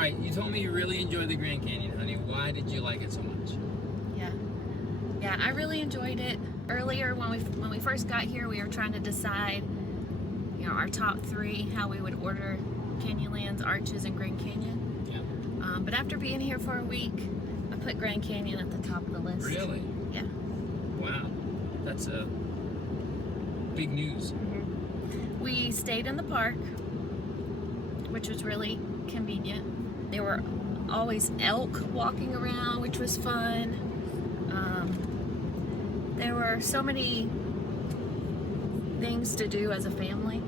right, you told me you really enjoyed the Grand Canyon, honey. Why did you like it so much? Yeah, I really enjoyed it. Earlier, when we first got here, we were trying to decide, you know, our top 3, how we would order Canyonlands, Arches, and Grand Canyon. Yeah. But after being here for a week, I put Grand Canyon at the top of the list. Really? Yeah. Wow. That's big news. Mm-hmm. We stayed in the park, which was really convenient. There were always elk walking around, which was fun. There were so many things to do as a family.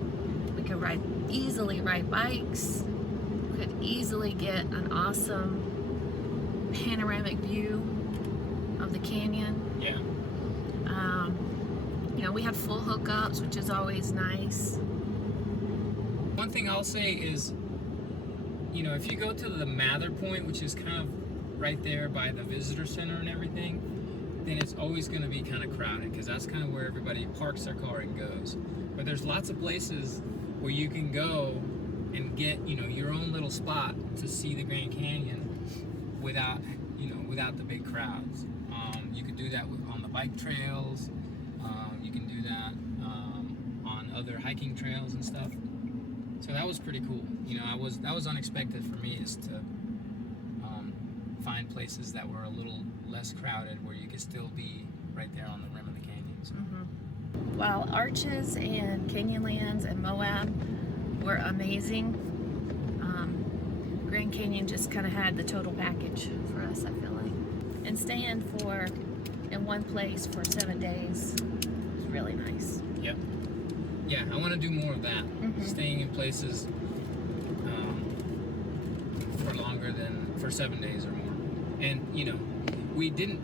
We could easily ride bikes. Could easily get an awesome panoramic view of the canyon. Yeah. You know, we had full hookups, which is always nice. One thing I'll say is, you know, if you go to the Mather Point, which is kind of right there by the visitor center and everything, then it's always going to be kind of crowded because that's kind of where everybody parks their car and goes. But there's lots of places where you can go and get, you know, your own little spot to see the Grand Canyon without the big crowds. You can do that on the bike trails. You can do that on other hiking trails and stuff. So that was pretty cool. You know, that was unexpected for me, is to find places that were a little less crowded where you could still be right there on the rim of the canyon. So. Mm-hmm. While Arches and Canyonlands and Moab were amazing, Grand Canyon just kind of had the total package for us, I feel like. And staying in one place for 7 days was really nice. Yep. Yeah, I want to do more of that. Mm-hmm. Staying in places for 7 days or more. And, you know, we didn't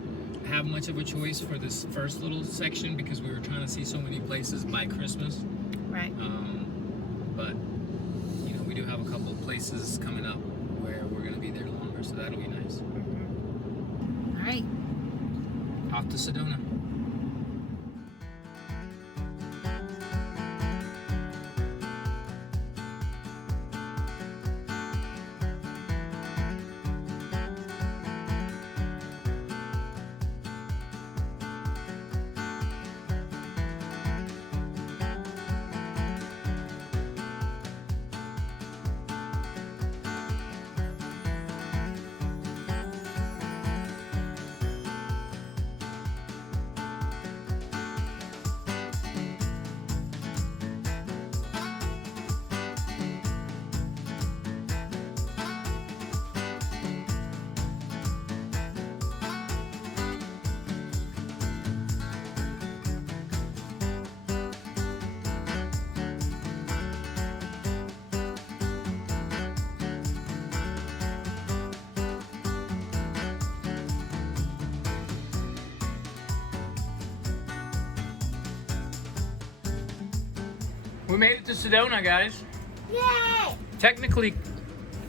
have much of a choice for this first little section because we were trying to see so many places by Christmas. Right. But, you know, we do have a couple of places coming up where we're going to be there longer, so that'll be nice. Mm-hmm. All right. Off to Sedona. We made it to Sedona, guys. Yay! Technically,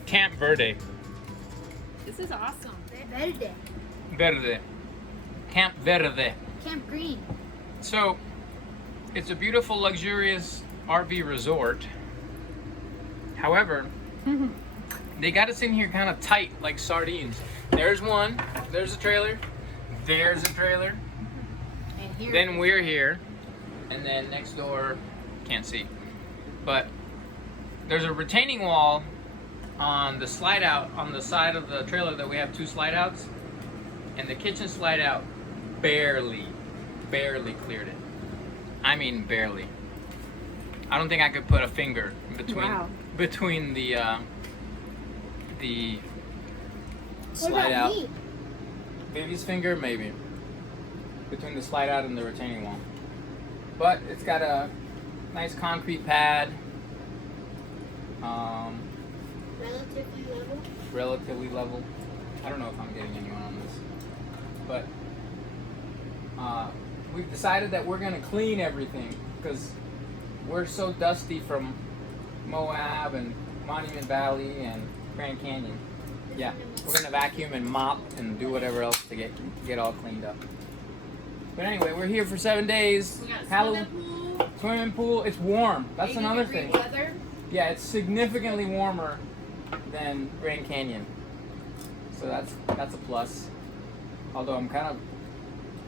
Camp Verde. This is awesome. Verde. Verde. Camp Verde. Camp Green. So, it's a beautiful, luxurious RV resort. However, they got us in here kind of tight, like sardines. There's one, there's a trailer, there's a trailer, And here. then we're here, and then next door, can't see. But there's a retaining wall on the slide out on the side of the trailer that we have 2 slide outs, and the kitchen slide out barely cleared it. I mean barely. I don't think I could put a finger between the slide out. Me? Baby's finger, maybe. Between the slide out and the retaining wall. But it's got a nice concrete pad. Relatively level. Relatively level. I don't know if I'm getting anyone on this. But we've decided that we're going to clean everything because we're so dusty from Moab and Monument Valley and Grand Canyon. Yeah, we're going to vacuum and mop and do whatever else to get all cleaned up. But anyway, we're here for 7 days. We got Swimming pool. It's warm. That's 80 another degree thing. weather. Yeah, it's significantly warmer than Grand Canyon. So that's a plus. Although I'm kind of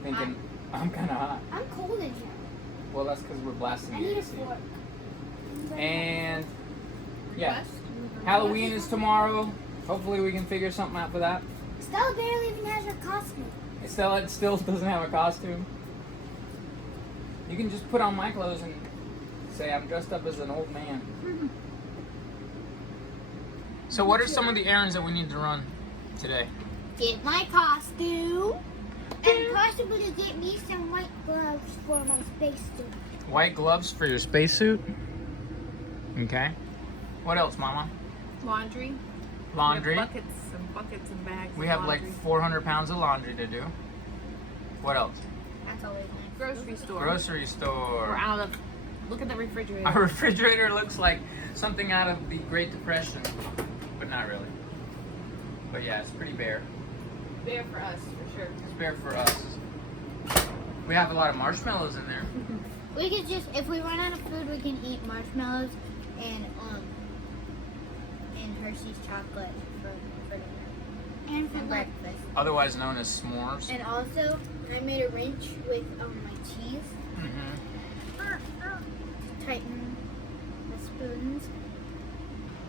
thinking I'm kind of hot. I'm cold in here. Well, that's because we're blasting I the need a AC. fork. And yeah, Halloween is tomorrow. Hopefully we can figure something out for that. Stella barely even has her costume. Stella still doesn't have a costume. You can just put on my clothes and say I'm dressed up as an old man. So what are some of the errands that we need to run today? Get my costume. And possibly get me some white gloves for my spacesuit. White gloves for your spacesuit. Okay. What else, Mama? Laundry. Laundry. We have buckets and bags. We of have like laundry. 400 pounds of laundry to do. What else? That's always nice. Grocery store. Grocery We're store. out of. Look at the refrigerator. Our refrigerator looks like something out of the Great Depression, but not really. But yeah, it's pretty bare. There for us, for sure. It's bare for us. We have a lot of marshmallows in there. We could just, if we run out of food, we can eat marshmallows and Hershey's chocolate for dinner. And for breakfast. Otherwise known as s'mores. And also, I made a wrench with my cheese to tighten the spoons.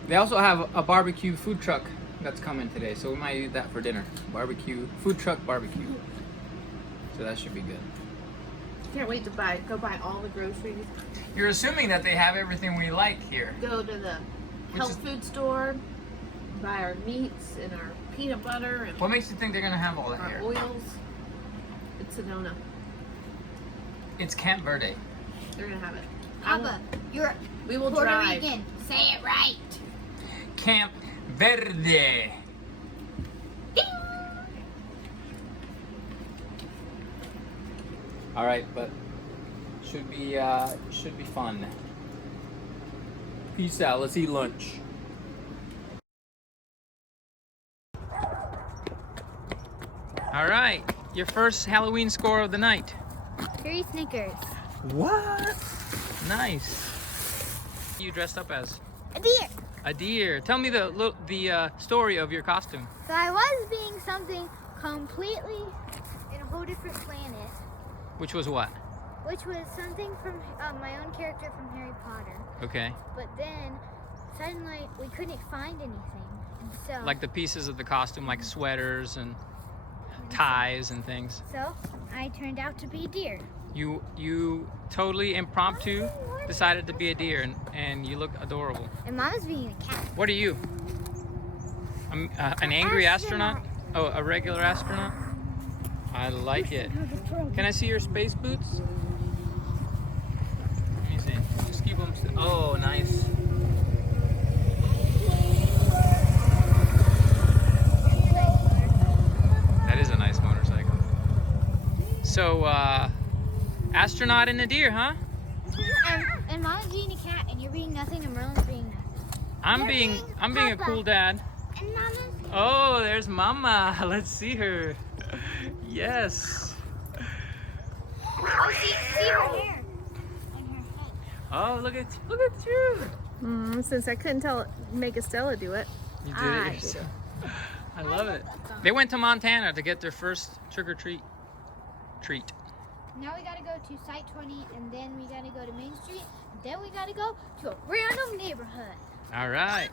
They also have a barbecue food truck that's coming today, so we might eat that for dinner. Barbecue, food truck barbecue. So that should be good. Can't wait to go buy all the groceries. You're assuming that they have everything we like here. Go to the Which health is- food store. Buy our meats and our peanut butter and What makes you think they're gonna have all that our here? oils. It's Sedona. It's Camp Verde. They're gonna have it. Papa, you're We will Puerto drive. Rican. Say it right. Camp Verde. All right, but should be fun. Peace out. Let's eat lunch. All right, your first Halloween score of the night. 3 Snickers. What? Nice. You dressed up as A deer. a deer. Tell me the story of your costume. So I was being something completely in a whole different planet, Which was what? which was something from my own character from Harry Potter. Okay. But then suddenly we couldn't find anything, and so Like the pieces of the costume, like sweaters and ties and things. so I turned out to be a deer. You totally impromptu decided to be a deer, and you look adorable. And Mama's being a cat. What are you? An angry astronaut? Oh, a regular astronaut? I like it. Can I see your space boots? Let me see. Just keep them. Oh, nice. That is a nice motorcycle. So, astronaut and a deer, huh? And Mama's being a cat, and you're being nothing, and Merlin's being nothing. I'm being a cool dad. And Mama's. Oh, there's Mama. Let's see her. Yes. Oh, see her hair. And her head. Oh, look at you. Since I couldn't make Estella do it. You did I it did yourself. I love it. They went to Montana to get their first trick or treat. Now we gotta go to Site 20, and then we gotta go to Main Street, and then we gotta go to a random neighborhood. All right.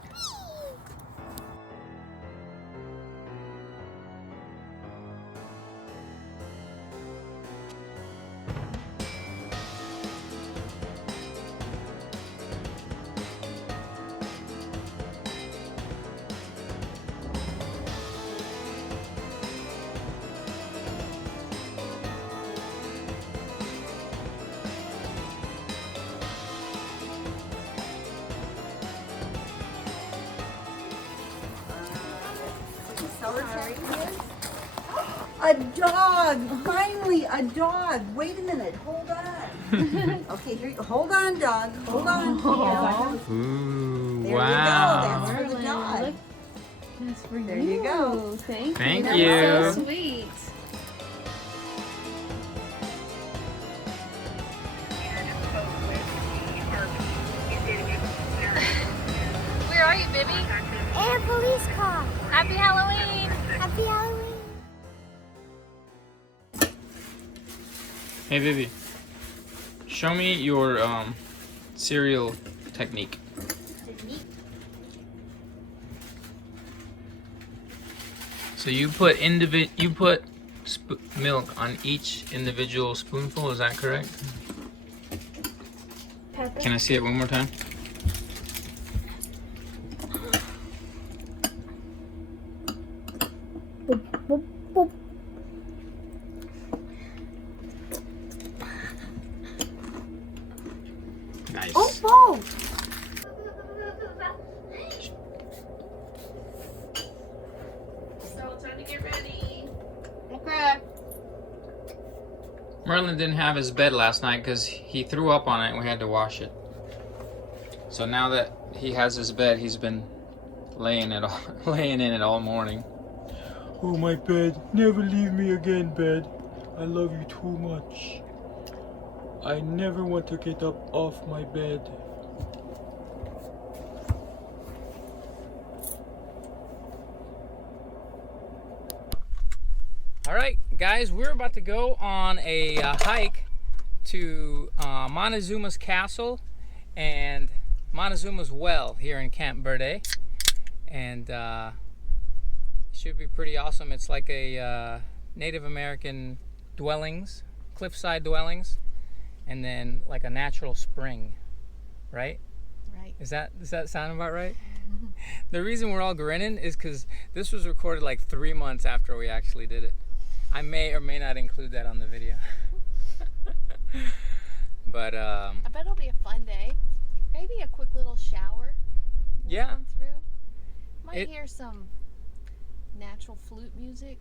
A dog! Finally, a dog! Wait a minute, hold on. Okay, here you go. Hold on, dog. Hold on. Ooh, There wow. you go. That's for the dog. That's for There you go. Thank Thank That you. was so sweet. Where are you, baby? And a police car. Happy Halloween! Happy Halloween. Hey, Vivi. Show me your cereal technique. So you put milk on each individual spoonful, is that correct? Pepper. Can I see it one more time? Nice. Oh! So time to get ready. Okay. Merlin didn't have his bed last night because he threw up on it and we had to wash it. So now that he has his bed, he's been laying in it all morning. Oh, my bed. Never leave me again, bed. I love you too much. I never want to get up off my bed. All right, guys, we're about to go on a hike to Montezuma's Castle and Montezuma's Well here in Camp Verde, and it should be pretty awesome. It's like a Native American dwellings, cliffside dwellings, and then like a natural spring, right? Right. Does that sound about right? The reason we're all grinning is because this was recorded like 3 months after we actually did it. I may or may not include that on the video. But I bet it'll be a fun day. Maybe a quick little shower. will Yeah. Come through. Might It- hear some natural flute music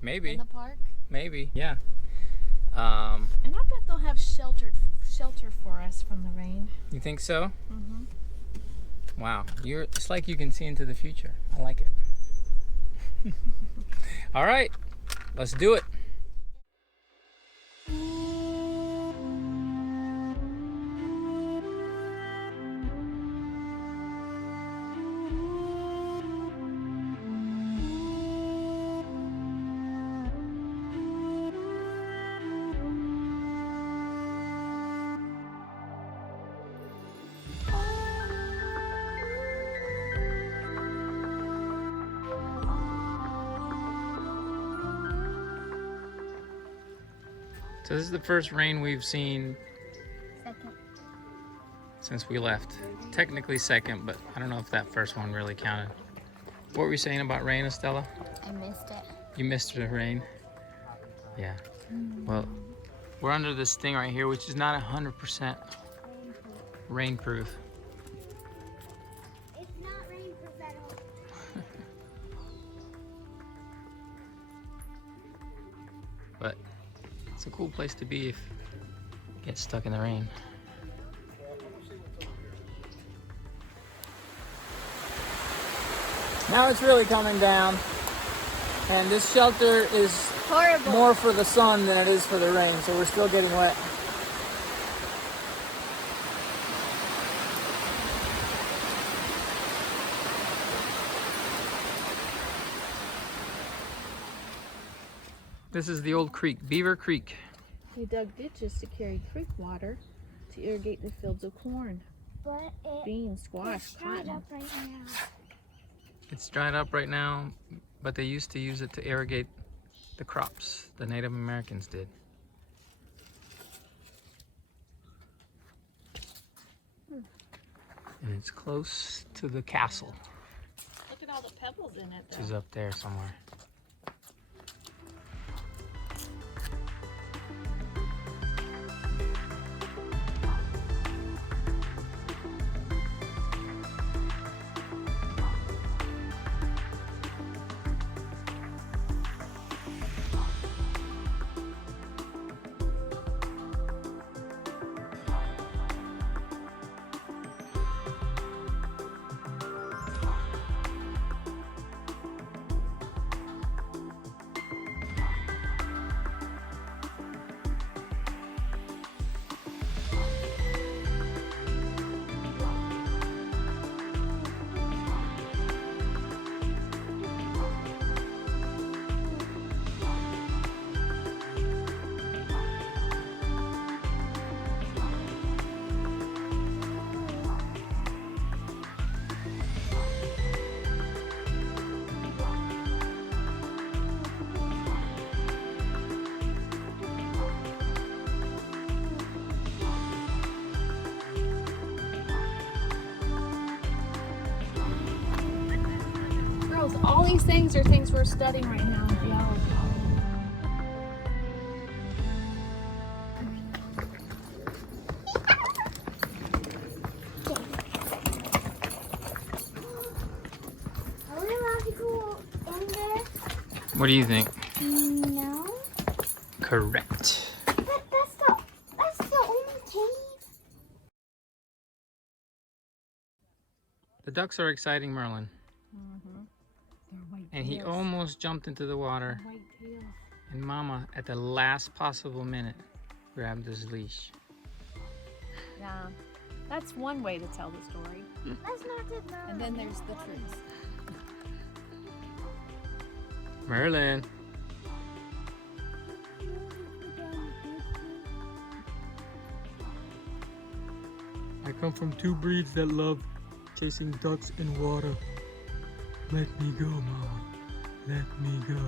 maybe, in the park. maybe, yeah. And I bet they'll have shelter for us from the rain. You think so? Mm-hmm. Wow, it's like you can see into the future. I like it. All right, let's do it. So this is the first rain we've seen Second. since we left. Technically second, but I don't know if that first one really counted. What were you saying about rain, Estella? I missed it. You missed the rain? Yeah. Well, we're under this thing right here, which is not 100% rainproof. It's not rainproof at all. But it's a cool place to be if you get stuck in the rain. Now it's really coming down, and this shelter is Horrible. more for the sun than it is for the rain, so we're still getting wet. This is the old creek, Beaver Creek. They dug ditches to carry creek water to irrigate the fields of corn, But beans, squash, it's dried cotton. up right now. It's dried up right now, but they used to use it to irrigate the crops. The Native Americans did. And it's close to the castle, Look at all the pebbles in it, which is up there somewhere. animals. All these things are things we're studying right now in geology. Are we allowed to go in there? What do you think? No. Correct. But that's the only cave. The ducks are exciting Merlin. They're white And he almost jumped into the water. White tails. And Mama, at the last possible minute, grabbed his leash. Yeah, that's one way to tell the story. That's not the And then there's the truth. Merlin. I come from two breeds that love chasing ducks in water. Let me go, Mama. Let me go.